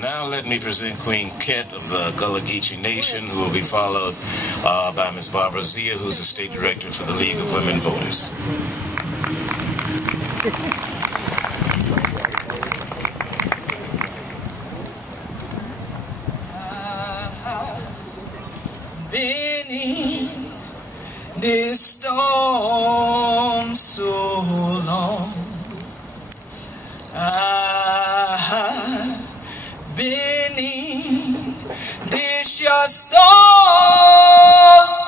Now let me present Queen Quet of the Gullah Geechee Nation, who will be followed by Ms. Barbara Zia, who's the State Director for the League of Women Voters. Been in this storm so long, I've been in this your storm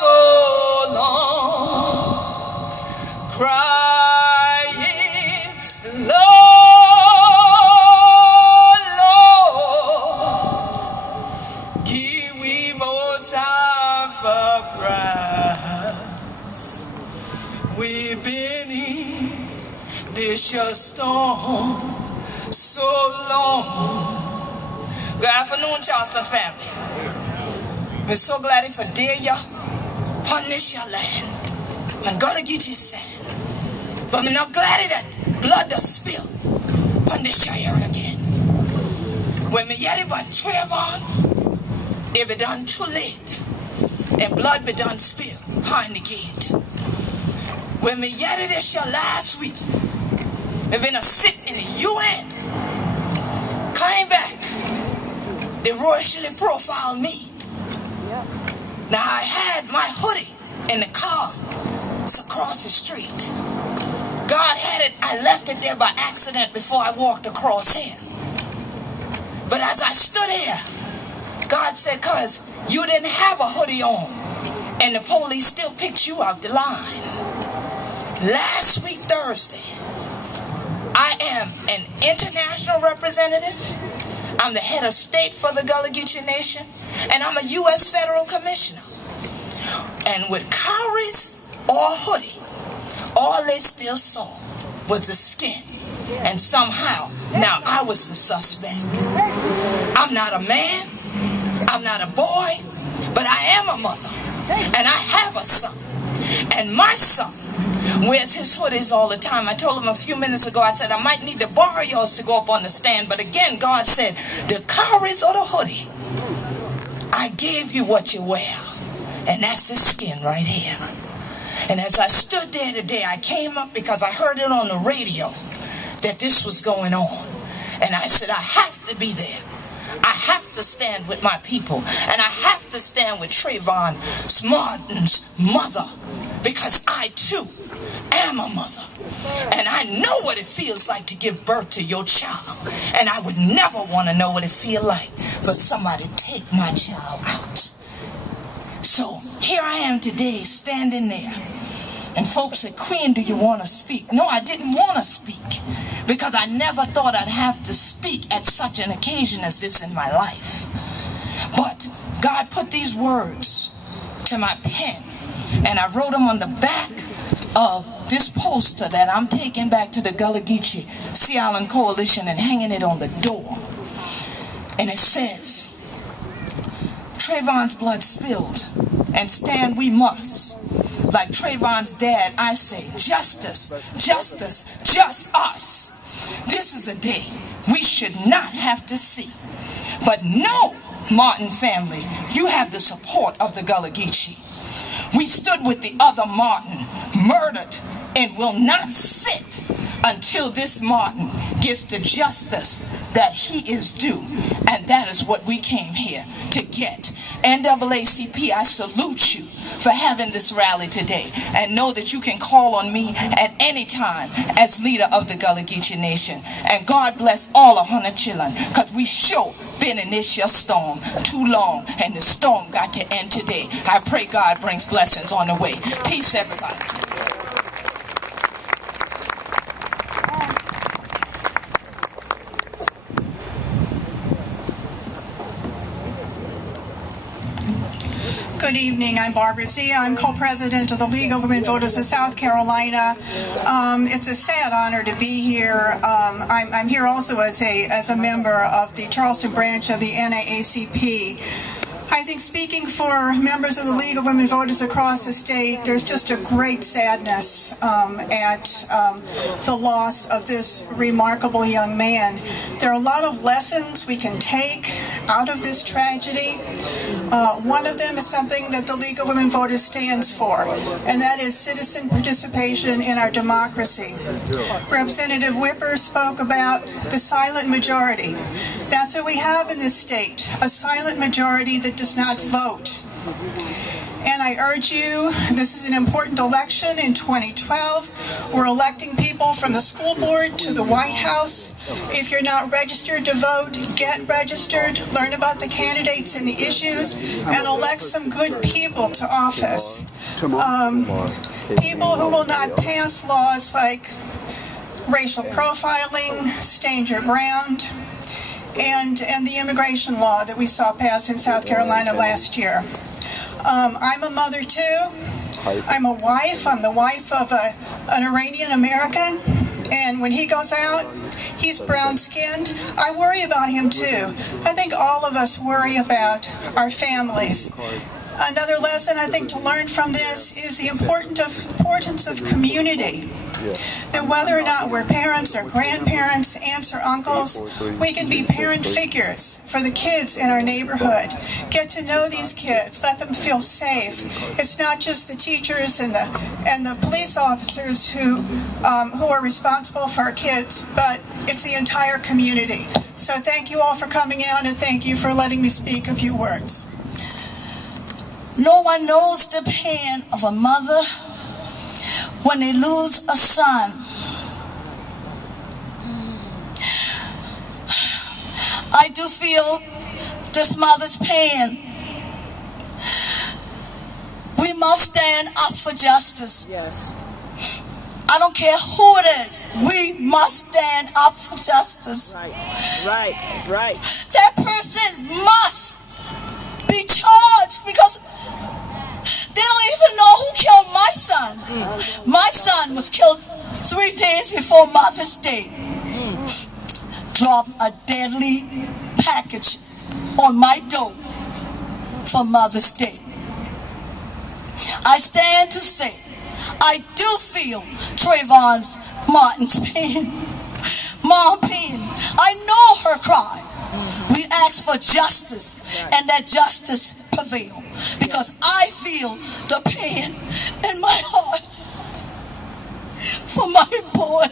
so long, crying, Lord, Lord, give we more time for prize. We've been in this your storm so long. Good afternoon, Charleston family. We're so glad for dare ya punish your land and Gullah Geechee sand. But we're not glad that blood does spill punish your area again. When we yet about Trayvon, it be done too late, and blood be done spill behind the gate. When we yet it is your last week, we've been a sit in the UN, came back, they racially profiled me. Now I had my hoodie in the car, it's across the street. God had it, I left it there by accident before I walked across here. But as I stood here, God said, cause you didn't have a hoodie on, and the police still picked you out the line. Last week, Thursday, I am an international representative. I'm the head of state for the Gullah Geechee Nation, and I'm a U.S. federal commissioner. And with cowries or hoodie, all they still saw was the skin. And somehow, now I was the suspect. I'm not a man, I'm not a boy, but I am a mother, and I have a son. And my son wears his hoodies all the time. I told him a few minutes ago, I said, I might need to borrow yours to go up on the stand. But again, God said, the cowries or the hoodie, I gave you what you wear. And that's the skin right here. And as I stood there today, I came up because I heard it on the radio that this was going on. And I said, I have to be there. I have to stand with my people. And I have to stand with Trayvon Martin's mother. Because I, too, am a mother. And I know what it feels like to give birth to your child. And I would never want to know what it feels like for somebody to take my child out. So here I am today standing there. And folks said, Queen, do you want to speak? No, I didn't want to speak. Because I never thought I'd have to speak at such an occasion as this in my life. But God put these words to my pen. And I wrote them on the back of this poster that I'm taking back to the Gullah Geechee Sea Island Coalition and hanging it on the door. And it says, Trayvon's blood spilled, and stand we must. Like Trayvon's dad, I say, justice, justice, just us. This is a day we should not have to see. But no, Martin family, you have the support of the Gullah Geechee. We stood with the other Martin, murdered, and will not sit until this Martin gets the justice that he is due. And that is what we came here to get. NAACP, I salute you for having this rally today. And know that you can call on me at any time as leader of the Gullah Geechee Nation. And God bless all of Hunter children, because we sure been in this year storm too long, and the storm got to end today. I pray God brings blessings on the way. Peace, everybody. Good evening. I'm Barbara Zia. I'm co-president of the League of Women Voters of South Carolina. It's a sad honor to be here. I'm here also as a member of the Charleston branch of the NAACP. I think speaking for members of the League of Women Voters across the state, there's just a great sadness at the loss of this remarkable young man. There are a lot of lessons we can take out of this tragedy. One of them is something that the League of Women Voters stands for, and that is citizen participation in our democracy. Representative Whipper spoke about the silent majority. That's what we have in this state, a silent majority that does not vote. And I urge you, this is an important election in 2012. We're electing people from the school board to the White House. If you're not registered to vote, get registered, learn about the candidates and the issues, and elect some good people to office. People who will not pass laws like racial profiling, stand your ground, and the immigration law that we saw passed in South Carolina last year. I'm a mother too. I'm a wife. I'm the wife of an Iranian American, and when he goes out, he's brown-skinned. I worry about him too. I think all of us worry about our families. Another lesson I think to learn from this is the importance of community. That whether or not we're parents or grandparents, aunts or uncles, we can be parent figures for the kids in our neighborhood. Get to know these kids, let them feel safe. It's not just the teachers and the police officers who are responsible for our kids, but it's the entire community. So thank you all for coming out, and thank you for letting me speak a few words. No one knows the pain of a mother when they lose a son. I do feel this mother's pain. We must stand up for justice. Yes. I don't care who it is. We must stand up for justice. Right. That person must be charged because they don't even know who killed my son. My son was killed 3 days before Mother's Day. Dropped a deadly package on my door for Mother's Day. I stand to say, I do feel Trayvon Martin's pain. Mom pain. I know her cry. We ask for justice, and that justice prevail. Because I feel the pain in my heart for my boy.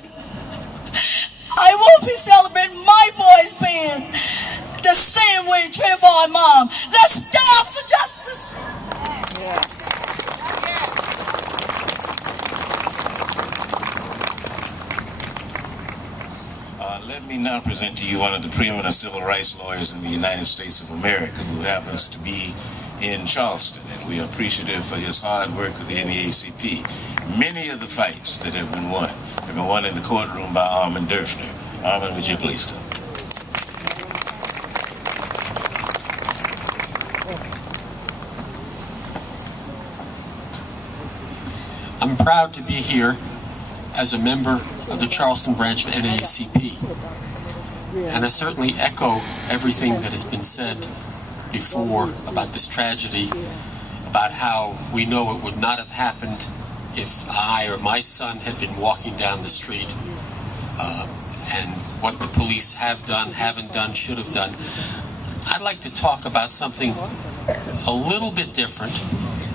I won't be celebrating my boy's pain the same way Trayvon Mom. Let's stand up for justice. Let me now present to you one of the preeminent civil rights lawyers in the United States of America, who happens to be in Charleston, and we are appreciative for his hard work with the NAACP. Many of the fights that have been won in the courtroom by Armand Durfner. Armand, would you please come? I'm proud to be here as a member of the Charleston branch of NAACP. And I certainly echo everything that has been said before about this tragedy, about how we know it would not have happened if I or my son had been walking down the street, and what the police have done, haven't done, should have done. I'd like to talk about something a little bit different,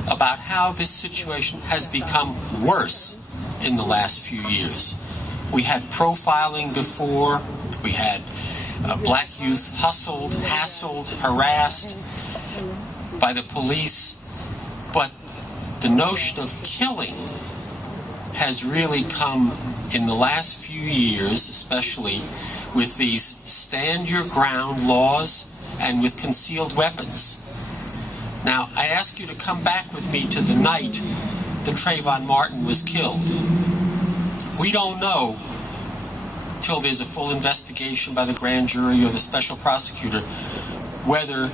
about how this situation has become worse in the last few years. We had profiling before. We had black youth hustled, hassled, harassed by the police. But the notion of killing has really come in the last few years, especially with these stand your ground laws and with concealed weapons. Now, I ask you to come back with me to the night that Trayvon Martin was killed. We don't know till there's a full investigation by the grand jury or the special prosecutor whether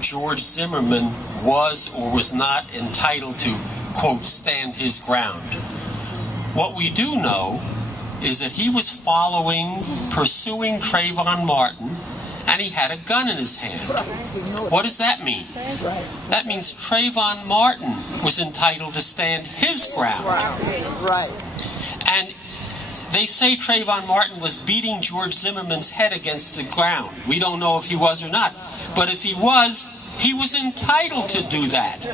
George Zimmerman was or was not entitled to, quote, stand his ground. What we do know is that he was pursuing Trayvon Martin and he had a gun in his hand. What does that mean? That means Trayvon Martin was entitled to stand his ground. And they say Trayvon Martin was beating George Zimmerman's head against the ground. We don't know if he was or not. But if he was entitled to do that.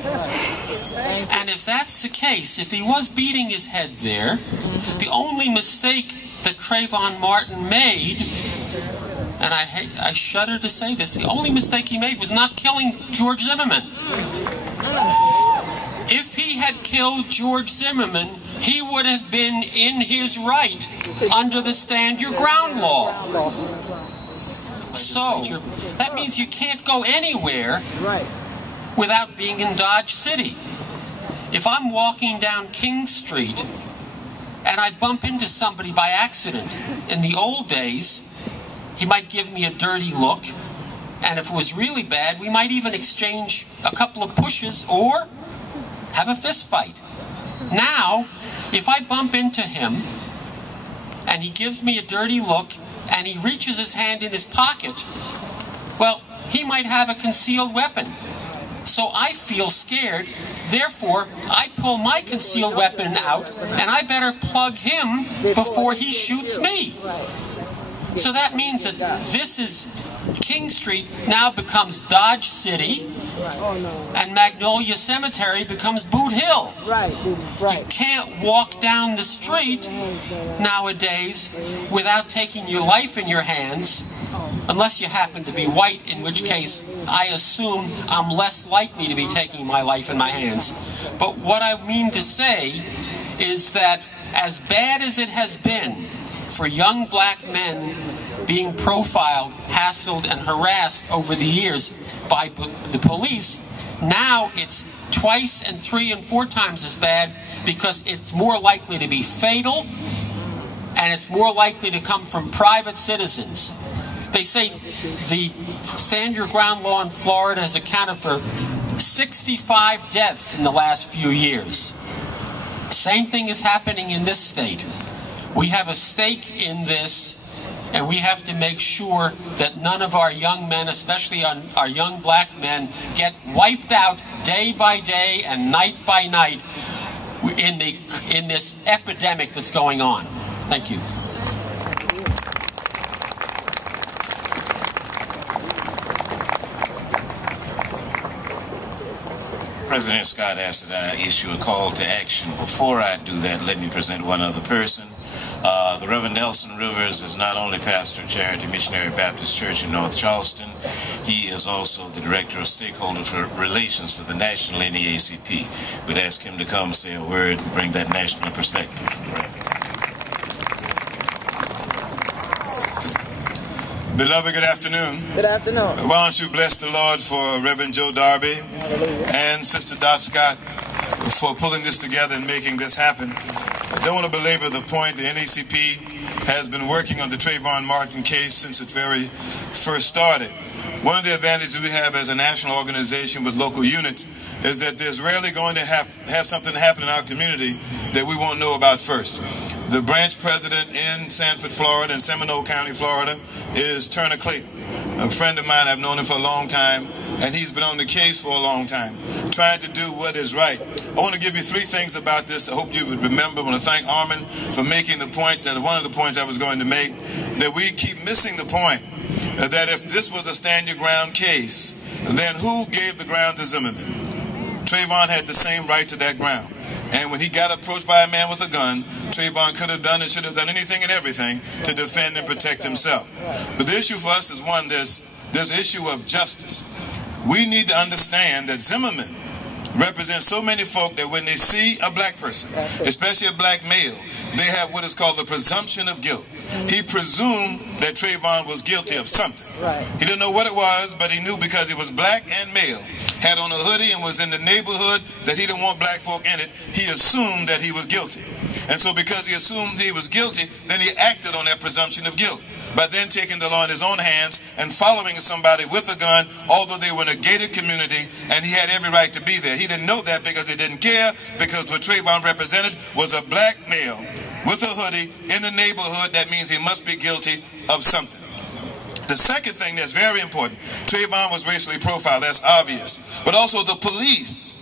And if that's the case, if he was beating his head there, the only mistake that Trayvon Martin made, and I shudder to say this, the only mistake he made was not killing George Zimmerman. If he had killed George Zimmerman, he would have been in his right under the Stand Your Ground law. So, that means you can't go anywhere without being in Dodge City. If I'm walking down King Street and I bump into somebody by accident, in the old days, he might give me a dirty look, and if it was really bad, we might even exchange a couple of pushes or have a fist fight. Now, if I bump into him and he gives me a dirty look and he reaches his hand in his pocket, well, he might have a concealed weapon. So I feel scared. Therefore, I pull my concealed weapon out, and I better plug him before he shoots me. So that means that this is King Street now becomes Dodge City, and Magnolia Cemetery becomes Boot Hill. You can't walk down the street nowadays without taking your life in your hands, unless you happen to be white, in which case I assume I'm less likely to be taking my life in my hands. But what I mean to say is that as bad as it has been for young black men being profiled, hassled, and harassed over the years by the police, now it's twice and 3 and 4 times as bad, because it's more likely to be fatal and it's more likely to come from private citizens. They say the Stand Your Ground law in Florida has accounted for 65 deaths in the last few years. Same thing is happening in this state. We have a stake in this, and we have to make sure that none of our young men, especially our young black men, get wiped out day by day and night by night in this epidemic that's going on. Thank you. President Scott asked that I issue a call to action. Before I do that, let me present one other person. The Reverend Nelson Rivers is not only pastor of Charity Missionary Baptist Church in North Charleston, he is also the Director of Stakeholder Relations for the National NAACP. We'd ask him to come say a word and bring that national perspective. Beloved, good afternoon. Good afternoon. Why don't you bless the Lord for Reverend Joe Darby and Sister Dot Scott for pulling this together and making this happen. I don't want to belabor the point. The NAACP has been working on the Trayvon Martin case since it very first started. One of the advantages we have as a national organization with local units is that there's rarely going to have something happen in our community that we won't know about first. The branch president in Sanford, Florida, and Seminole County, Florida, is Turner Clayton. A friend of mine, I've known him for a long time, and he's been on the case for a long time, trying to do what is right. I want to give you 3 things about this I hope you would remember. I want to thank Armin for making the point, that one of the points I was going to make, that we keep missing the point, that if this was a stand your ground case, then who gave the ground to Zimmerman? Trayvon had the same right to that ground. And when he got approached by a man with a gun, Trayvon could have done and should have done anything and everything to defend and protect himself. But the issue for us is one, there's an issue of justice. We need to understand that Zimmerman represents so many folk that when they see a black person, especially a black male, they have what is called the presumption of guilt. He presumed that Trayvon was guilty of something. He didn't know what it was, but he knew because he was black and male, had on a hoodie and was in the neighborhood that he didn't want black folk in it, he assumed that he was guilty. And so because he assumed he was guilty, then he acted on that presumption of guilt by then taking the law in his own hands and following somebody with a gun, although they were in a gated community and he had every right to be there. He didn't know that because he didn't care, because what Trayvon represented was a black male with a hoodie in the neighborhood. That means he must be guilty of something. The second thing that's very important, Trayvon was racially profiled, that's obvious. But also the police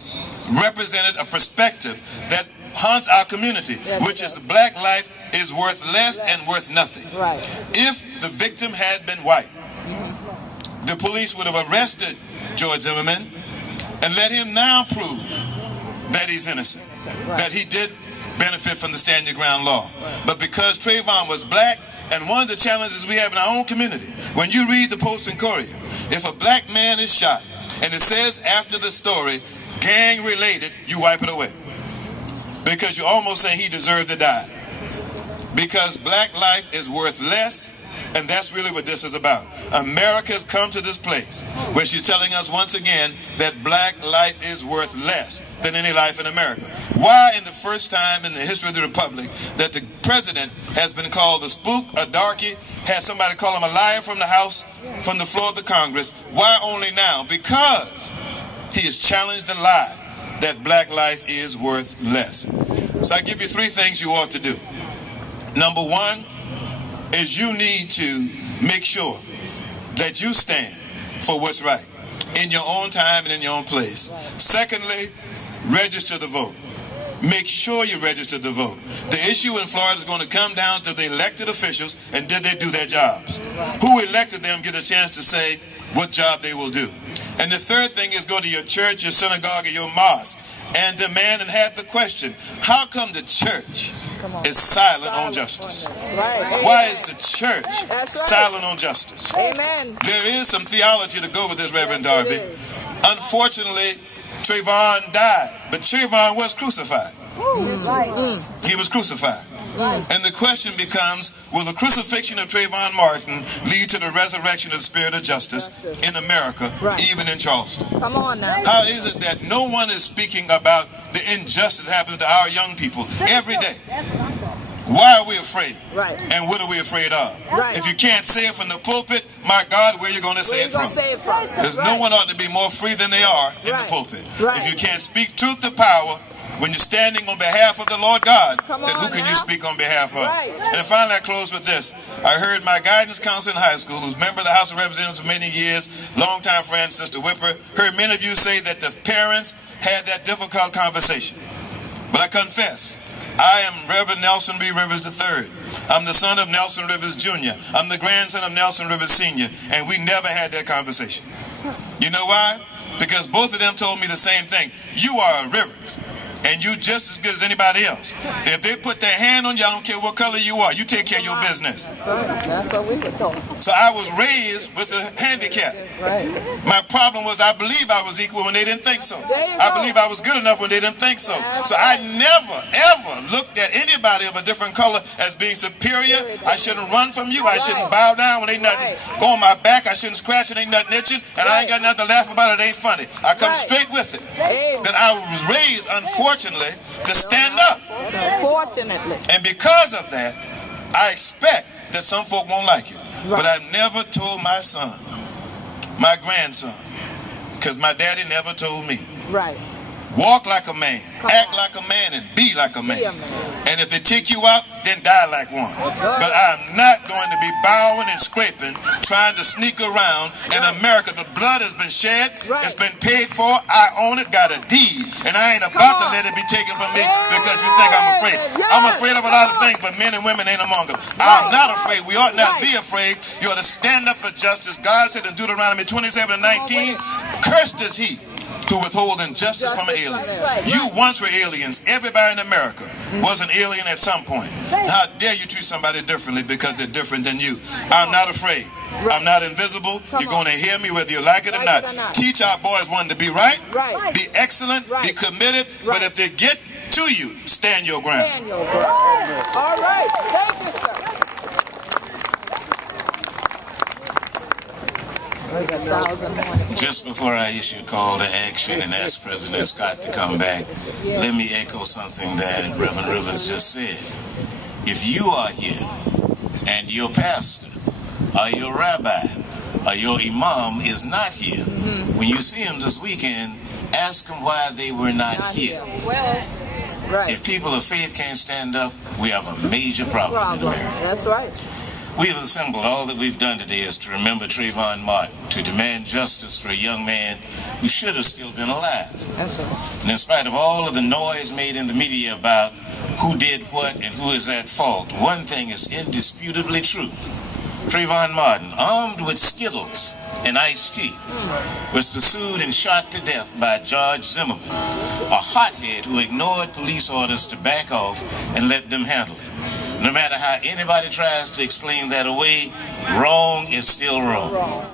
represented a perspective that haunts our community, which is the black life is worth less and worth nothing. Right. If the victim had been white, the police would have arrested George Zimmerman and let him now prove that he's innocent, that he did benefit from the Stand Your Ground law. But because Trayvon was black, and one of the challenges we have in our own community, when you read the Post and Courier, if a black man is shot and it says after the story, gang related, you wipe it away. Because you're almost saying he deserved to die. Because black life is worth less, and that's really what this is about. America's come to this place where she's telling us once again that black life is worth less than any life in America. Why, in the first time in the history of the Republic, that the president has been called a spook, a darky, has somebody call him a liar from the House, from the floor of the Congress? Why only now? Because he has challenged the lie that black life is worth less. So I give you three things you ought to do. Number one is you need to make sure that you stand for what's right in your own time and in your own place. Secondly, register the vote. Make sure you register the vote. The issue in Florida is going to come down to the elected officials and did they do their jobs. Who elected them get a chance to say what job they will do. And the third thing is go to your church, your synagogue, or your mosque and demand and have the question, how come the church is silent on justice? Why is the church silent on justice? Amen. There is some theology to go with this, Reverend Darby. Unfortunately, Trayvon died, but Trayvon was crucified. He was crucified. And the question becomes, will the crucifixion of Trayvon Martin lead to the resurrection of the spirit of justice in America, even in Charleston? Come on now. How is it that no one is speaking about the injustice that happens to our young people every day? Why are we afraid? And what are we afraid of? If you can't say it from the pulpit, my God, where are you going to say it from? Because no one ought to be more free than they are in the pulpit. If you can't speak truth to power, when you're standing on behalf of the Lord God, then who can you speak on behalf of? And finally, I close with this. I heard my guidance counselor in high school, who's a member of the House of Representatives for many years, longtime friend, Sister Whipper, heard many of you say that the parents had that difficult conversation. But I confess, I am Reverend Nelson B. Rivers III. I'm the son of Nelson Rivers Jr. I'm the grandson of Nelson Rivers Sr. And we never had that conversation. You know why? Because both of them told me the same thing. You are a Rivers, and you just as good as anybody else. If they put their hand on you, I don't care what color you are, you take care of your business. That's what we were told. So I was raised with a handicap. My problem was I believe I was equal when they didn't think so. I believe I was good enough when they didn't think so. So I never, ever looked at anybody of a different color as being superior. I shouldn't run from you. I shouldn't bow down when ain't nothing go on my back. I shouldn't scratch when ain't nothing itching. And I ain't got nothing to laugh about. It ain't funny. I come straight with it. That I was raised, unfortunately, to stand up. Unfortunately. And because of that, I expect that some folk won't like it. But I've never told my son, my grandson, because my daddy never told me. Walk like a man, act like a man, and be like a man. And if they take you out, then die like one. But I'm not going to be bowing and scraping, trying to sneak around. In America, the blood has been shed, it's been paid for, I own it, got a deed. And I ain't about to let it be taken from me because you think I'm afraid. I'm afraid of a lot of things, but men and women ain't among them. I'm not afraid. We ought not be afraid. You ought to stand up for justice. God said in Deuteronomy 27:19, cursed is he who withhold injustice from an alien. You once were aliens. Everybody in America was an alien at some point. How dare you treat somebody differently because they're different than you? I'm not afraid. I'm not invisible. You're going to hear me whether you like it or not. Teach our boys, one, to be right, be excellent, be committed, but if they get to you, stand your ground. All right. Thank you, sir. Just before I issue a call to action and ask President Scott to come back, let me echo something that Reverend Rivers just said. If you are here and your pastor or your rabbi or your imam is not here, when you see him this weekend, ask them why they were not here. If people of faith can't stand up, we have a major problem in America. That's right. We have assembled. All that we've done today is to remember Trayvon Martin, to demand justice for a young man who should have still been alive. And in spite of all of the noise made in the media about who did what and who is at fault, one thing is indisputably true. Trayvon Martin, armed with Skittles and iced tea, was pursued and shot to death by George Zimmerman, a hothead who ignored police orders to back off and let them handle it. No matter how anybody tries to explain that away, wrong is still wrong.